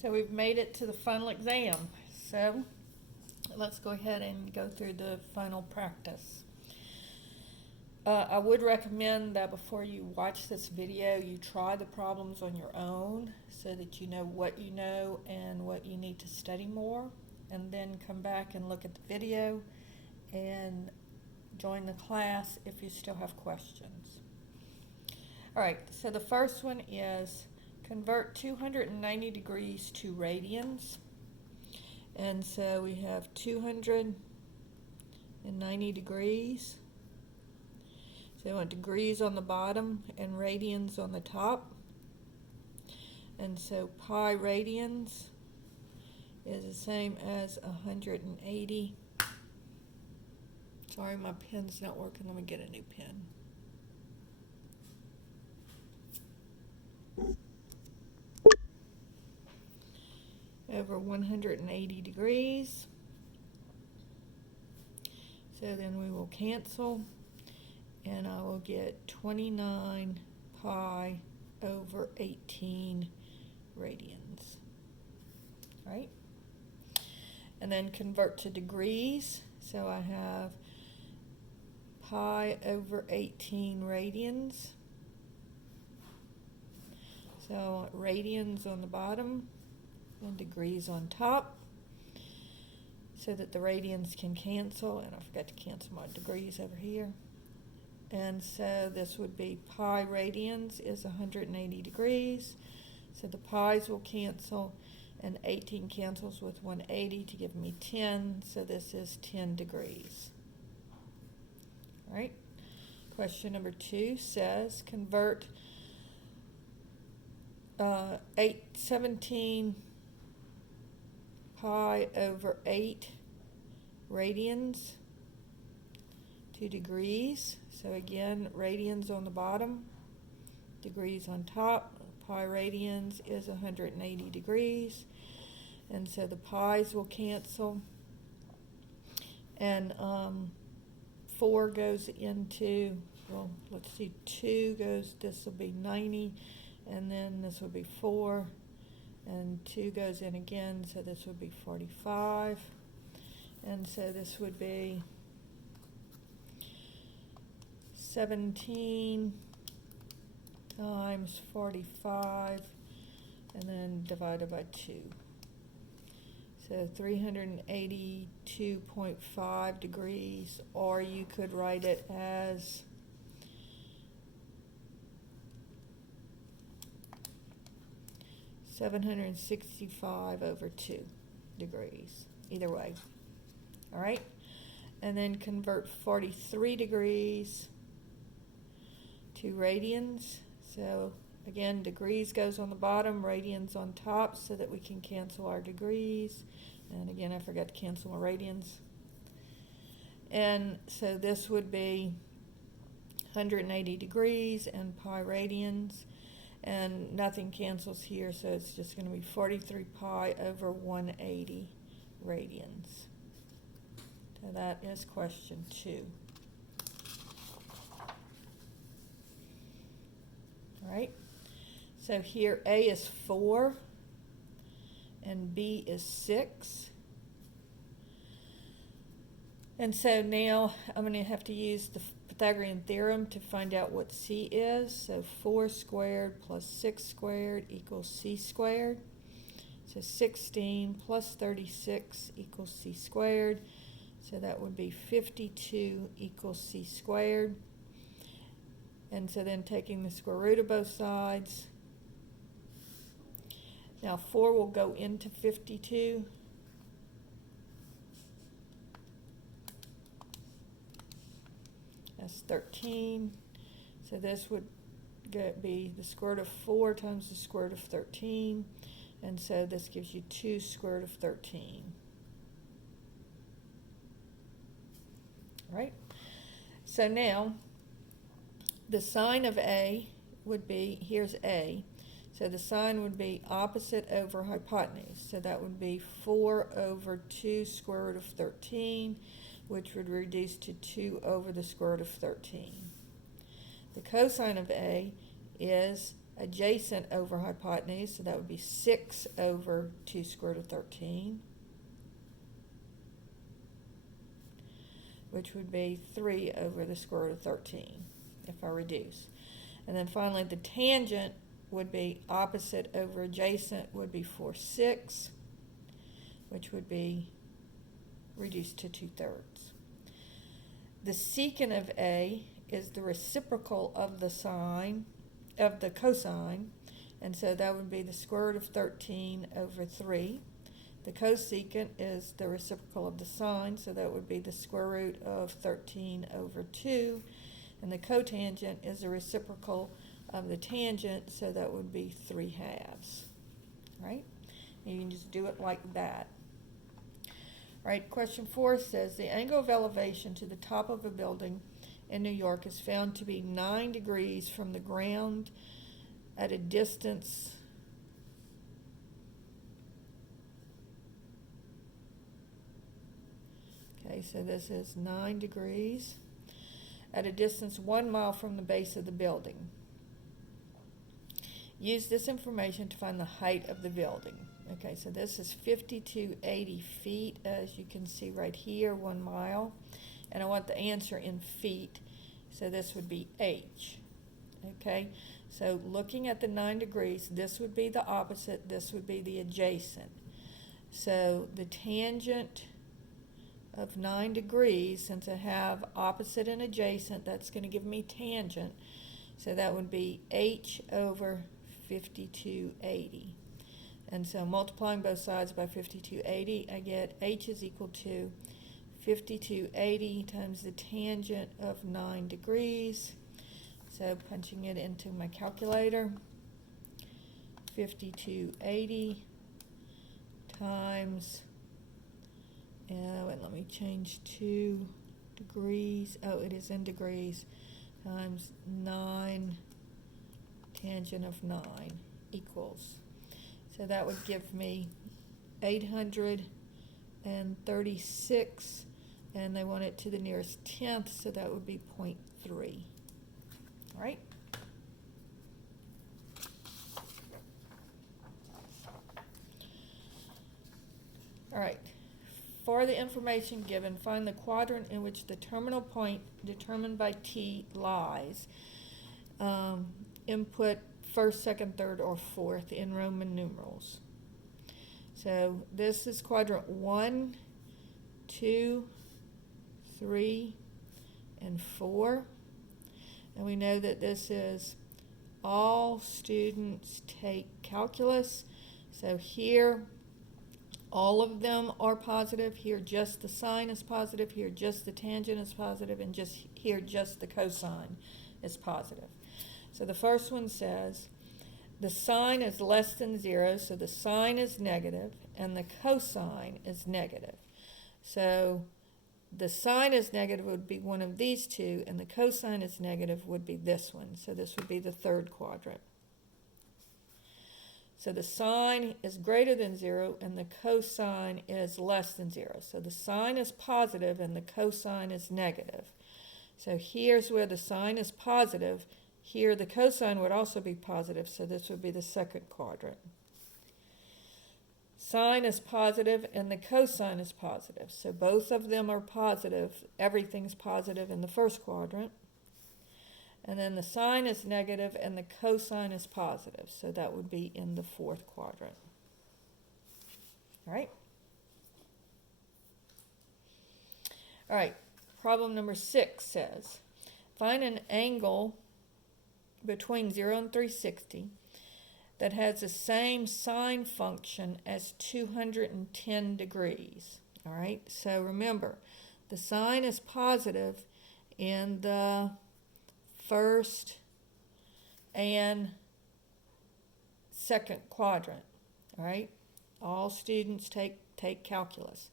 So we've made it to the final exam. So let's go ahead and go through the final practice. I would recommend that before you watch this video, you try the problems on your own so that you know what you know and what you need to study more, and then come back and look at the video and join the class if you still have questions. All right, so the first one is convert 290 degrees to radians. And so we have 290 degrees. So we want degrees on the bottom and radians on the top. And so pi radians is the same as 180. Sorry, my pen's not working. Let me get a new pen. Over 180 degrees. So then we will cancel, and I will get 29 pi over 18 radians. Right? And then convert to degrees. So I have pi over 18 radians. So radians on the bottom and degrees on top, so that the radians can cancel, and I forgot to cancel my degrees over here. And so this would be pi radians is 180 degrees, so the pi's will cancel, and 18 cancels with 180 to give me 10, so this is 10 degrees. All right, question number 2 says convert 17 pi over 8 radians to degrees. So again, radians on the bottom, degrees on top. Pi radians is 180 degrees. And so the pi's will cancel. And 4 goes into, well, let's see, 2 goes, this will be 90. And then this would be 4. And 2 goes in again, so this would be 45. And so this would be 17 times 45, and then divided by 2. So 382.5 degrees, or you could write it as 765 over 2 degrees, either way. All right, and then convert 43 degrees to radians. So again, degrees goes on the bottom, radians on top, so that we can cancel our degrees. And again, I forgot to cancel my radians. And so this would be 180 degrees and pi radians. And nothing cancels here, so it's just going to be 43 pi over 180 radians. So that is question 2. All right. So here A is 4 and B is 6. And so now I'm going to have to use the Pythagorean theorem to find out what C is. So 4 squared plus 6 squared equals C squared. So 16 plus 36 equals C squared. So that would be 52 equals C squared. And so then taking the square root of both sides. Now 4 will go into 52. That's 13. So this would be the square root of 4 times the square root of 13. And so this gives you 2 square root of 13. All right. So now the sign of A would be, here's A. So the sign would be opposite over hypotenuse. So that would be 4 over 2 square root of 13, which would reduce to 2 over the square root of 13. The cosine of A is adjacent over hypotenuse, so that would be 6 over 2 square root of 13, which would be 3 over the square root of 13 if I reduce. And then finally the tangent would be opposite over adjacent would be 4/6, which would be reduced to 2/3. The secant of A is the reciprocal of the sine, of the cosine, and so that would be the square root of 13 over 3. The cosecant is the reciprocal of the sine, so that would be the square root of 13 over 2. And the cotangent is the reciprocal of the tangent, so that would be 3/2. Right? And you can just do it like that. Right, question 4 says the angle of elevation to the top of a building in New York is found to be 9 degrees from the ground at a distance so this is 9 degrees at a distance 1 mile from the base of the building. Use this information to find the height of the building. Okay, so this is 5280 feet, as you can see right here, 1 mile. And I want the answer in feet, so this would be H. Okay, so looking at the 9 degrees, this would be the opposite, this would be the adjacent. So the tangent of 9 degrees, since I have opposite and adjacent, that's going to give me tangent. So that would be H over 5280. And so multiplying both sides by 5280, I get H is equal to 5280 times the tangent of 9 degrees. So punching it into my calculator, 5280 times, and let me change to degrees, it is in degrees, times 9 tangent of 9 equals. So that would give me 836, and they want it to the nearest tenth, so that would be 0.3. All right? All right. For the information given, find the quadrant in which the terminal point determined by T lies. Input first, second, third, or fourth in Roman numerals. So this is quadrant 1, 2, 3, and 4. And we know that this is all students take calculus. So here, all of them are positive. Here, just the sine is positive. Here, just the tangent is positive. And here, just the cosine is positive. So the first one says the sine is less than 0, so the sine is negative, and the cosine is negative. So the sine is negative would be one of these two, and the cosine is negative would be this one. So this would be the third quadrant. So the sine is greater than 0, and the cosine is less than 0. So the sine is positive, and the cosine is negative. So here's where the sine is positive. Here the cosine would also be positive, so this would be the second quadrant. Sine is positive and the cosine is positive, so both of them are positive. Everything's positive in the first quadrant. And then the sine is negative and the cosine is positive, so that would be in the fourth quadrant. All right? All right, problem number 6 says, find an angle between 0 and 360 that has the same sine function as 210 degrees. All right, so remember, the sine is positive in the first and second quadrant. All right, all students take calculus.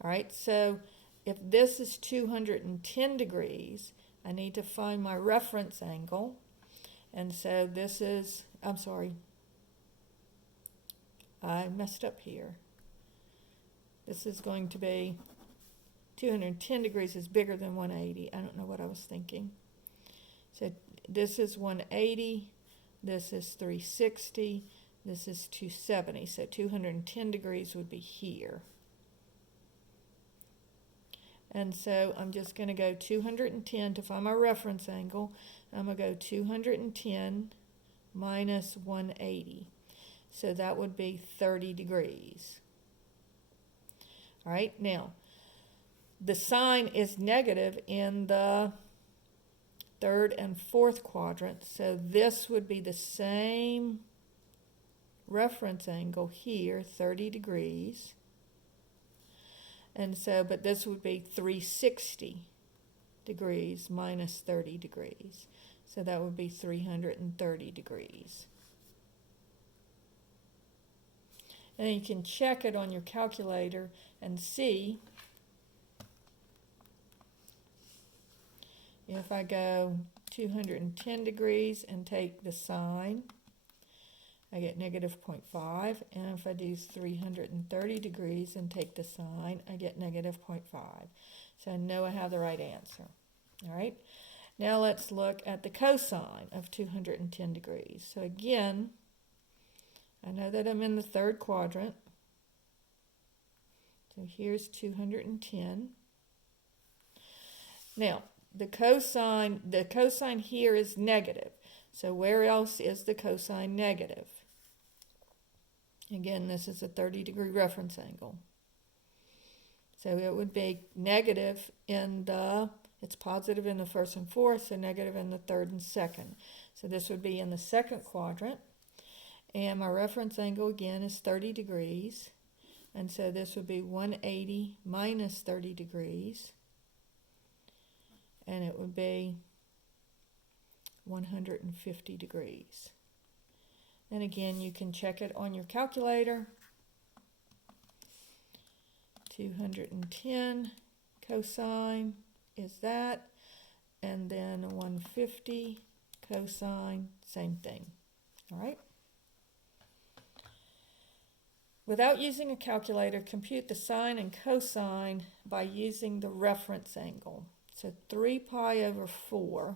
All right, so if this is 210 degrees, I need to find my reference angle. And so this is, I'm sorry, I messed up here. This is going to be 210 degrees is bigger than 180. I don't know what I was thinking. So this is 180. this is 360, this is 270, so 210 degrees would be here. And so I'm just going to go 210 to find my reference angle. I'm going to go 210 minus 180. So that would be 30 degrees. All right, now the sign is negative in the third and fourth quadrant, so this would be the same reference angle here, 30 degrees. And so, but this would be 360 degrees minus 30 degrees. So that would be 330 degrees. And you can check it on your calculator and see if I go 210 degrees and take the sine, I get negative 0.5, and if I do 330 degrees and take the sine, I get negative 0.5. So I know I have the right answer. All right, now let's look at the cosine of 210 degrees. So again, I know that I'm in the third quadrant. So here's 210. Now, the cosine here is negative. So where else is the cosine negative? Again, this is a 30-degree reference angle. So it would be negative in the, it's positive in the first and fourth, so negative in the third and second. So this would be in the second quadrant. And my reference angle, again, is 30 degrees. And so this would be 180 minus 30 degrees. And it would be 150 degrees. And again, you can check it on your calculator. 210 cosine is that. And then 150 cosine, same thing. All right. Without using a calculator, compute the sine and cosine by using the reference angle. So 3 pi over 4.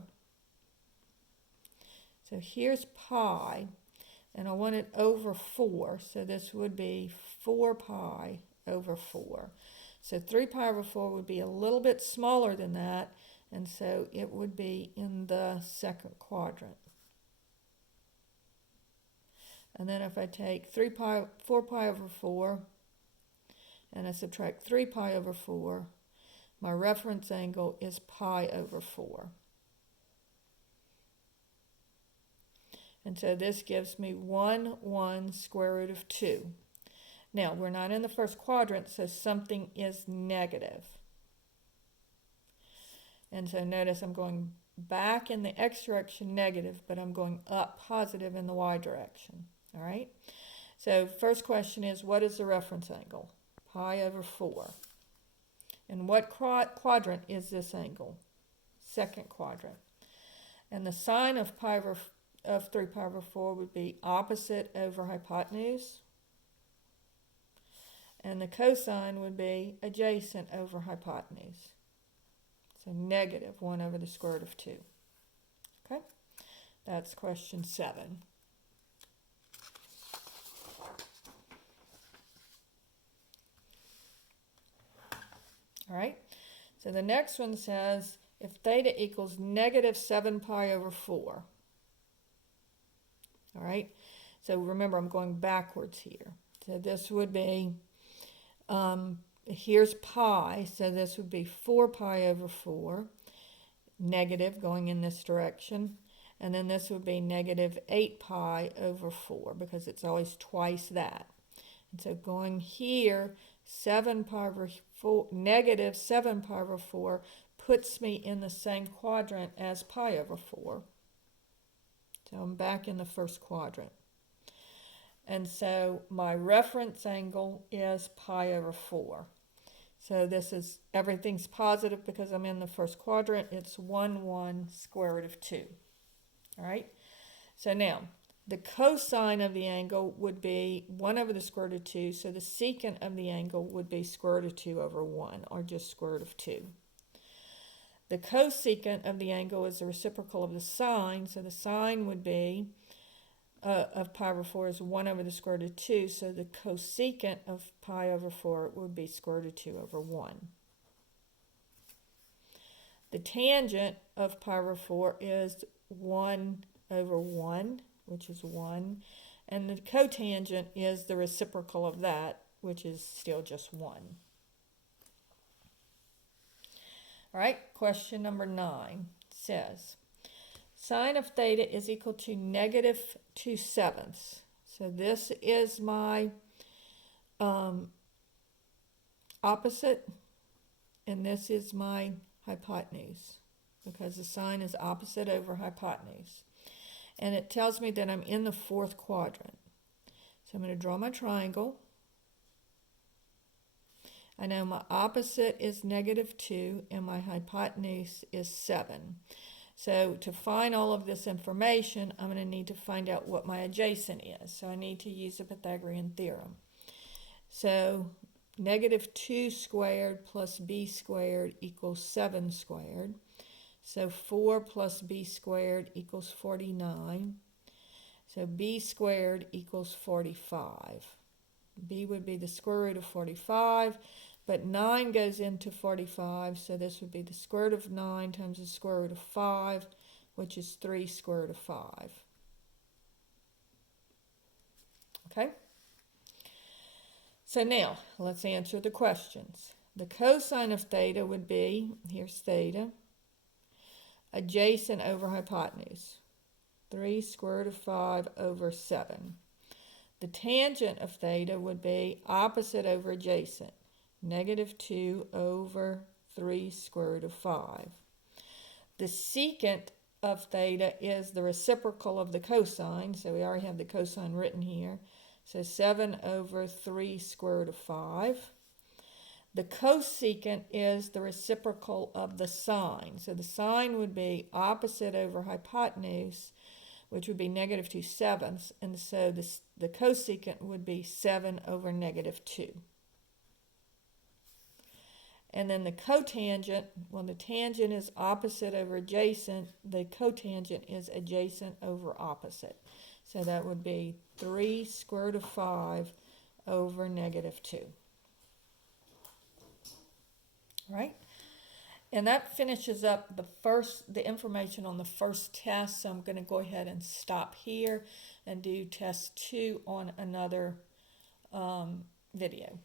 So here's pi, and I want it over 4, so this would be 4 pi over 4. So 3 pi over 4 would be a little bit smaller than that, and so it would be in the second quadrant. And then if I take 4 pi over 4, and I subtract 3 pi over 4, my reference angle is pi over 4. And so this gives me 1 square root of 2. Now, we're not in the first quadrant, so something is negative. And so notice I'm going back in the x direction negative, but I'm going up positive in the y direction. All right? So first question is, what is the reference angle? Pi over 4. And what quadrant is this angle? Second quadrant. And the sine of 3 pi over 4 would be opposite over hypotenuse. And the cosine would be adjacent over hypotenuse. So negative 1 over the square root of 2. Okay? That's question 7. All right, so the next one says if theta equals negative 7 pi over 4. All right, so remember I'm going backwards here. So this would be, here's pi, so this would be 4 pi over 4, negative going in this direction. And then this would be negative 8 pi over 4 because it's always twice that. And so going here, 7 pi over 4, negative 7 pi over 4 puts me in the same quadrant as pi over 4. So I'm back in the first quadrant. And so my reference angle is pi over 4. So this is, everything's positive because I'm in the first quadrant. It's 1 square root of 2. All right? So now, the cosine of the angle would be 1 over the square root of 2, so the secant of the angle would be square root of 2 over 1, or just square root of 2. The cosecant of the angle is the reciprocal of the sine, so the sine would be of pi over 4 is 1 over the square root of 2, so the cosecant of pi over 4 would be square root of 2 over 1. The tangent of pi over 4 is 1 over 1, which is 1, and the cotangent is the reciprocal of that, which is still just 1. All right, question number 9 says, sine of theta is equal to negative 2/7. So this is my opposite, and this is my hypotenuse, because the sine is opposite over hypotenuse. And it tells me that I'm in the 4th quadrant. So I'm going to draw my triangle. I know my opposite is negative 2 and my hypotenuse is 7. So to find all of this information, I'm going to need to find out what my adjacent is. So I need to use the Pythagorean theorem. So negative 2 squared plus b squared equals 7 squared. So 4 plus b squared equals 49. So b squared equals 45. B would be the square root of 45, but 9 goes into 45, so this would be the square root of 9 times the square root of 5, which is 3 square root of 5. Okay? So now, let's answer the questions. The cosine of theta would be, here's theta, adjacent over hypotenuse, 3 square root of 5 over 7. The tangent of theta would be opposite over adjacent, negative 2 over 3 square root of 5. The secant of theta is the reciprocal of the cosine, so we already have the cosine written here. So 7 over 3 square root of 5. The cosecant is the reciprocal of the sine. So the sine would be opposite over hypotenuse, which would be negative 2/7, and so the cosecant would be 7 over negative 2. And then the cotangent, well, the tangent is opposite over adjacent, the cotangent is adjacent over opposite. So that would be 3 square root of 5 over negative 2. Right? And that finishes up the information on the first test. So I'm going to go ahead and stop here and do test 2 on another video.